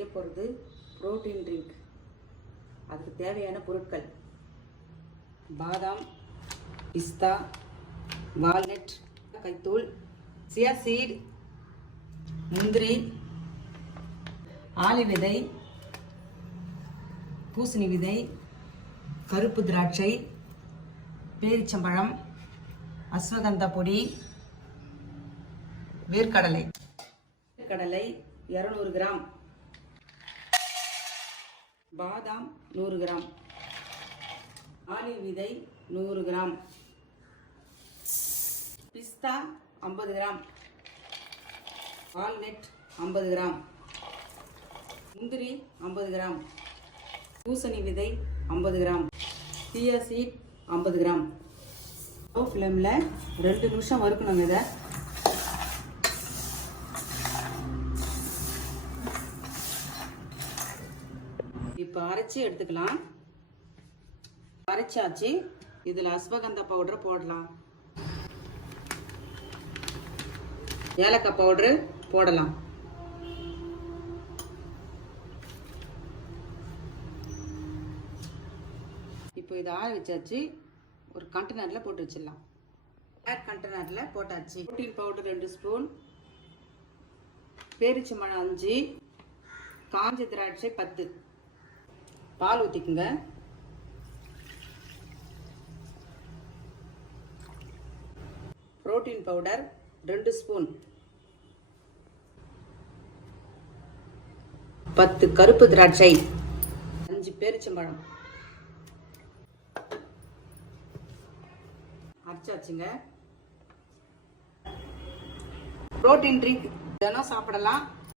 செய்ய போகிறது protein drink. அதுக்கு தேவையான பொருட்கள்: பாதாம், பிஸ்தா, வால்நட், கைத்தூள், சியா சீட், முந்திரி, ஆளி விதை, பூசணி விதை, கருப்பு திராட்சை, பேரிச்சம்பழம், அஸ்வகந்தா பொடி, வேர்க்கடலை. கடலை 200 கிராம், பாதாம் 100 கிராம், ஆளி விதை 100 கிராம், பிஸ்தா 50 கிராம், வால்நட் 50 கிராம், முந்திரி 50 கிராம், பூசணி விதை 50 gram, chia seed 50 gram. Low ஃப்ளேமில் 2 நிமிஷம் வறுக்கணுங்க. இதை இப்போ அரைச்சி எடுத்துக்கலாம். அரைச்சாச்சு. இதில் அஸ்வகந்தா பவுடரை போடலாம். ஏலக்காய் பவுடரு போடலாம். இப்போ இதை ஆற வச்சாச்சு. ஒரு கண்டெய்னரில் போட்டு வச்சிடலாம். ஏர் கண்டெய்னரில் போட்டாச்சு. புரோட்டீன் பவுடர் 2 ஸ்பூன், பேரிச்சம்பழம் 5, காஞ்ச திராட்சை 10. பால் ஊற்றிக்குங்க. புரோட்டீன் பவுடர் 2 ஸ்பூன், 10 கருப்பு திராட்சை, 5 பேரிச்சம்பழம். அரைச்சாச்சுங்க. புரோட்டீன் ட்ரிங்க் தினம் சாப்பிடலாம்.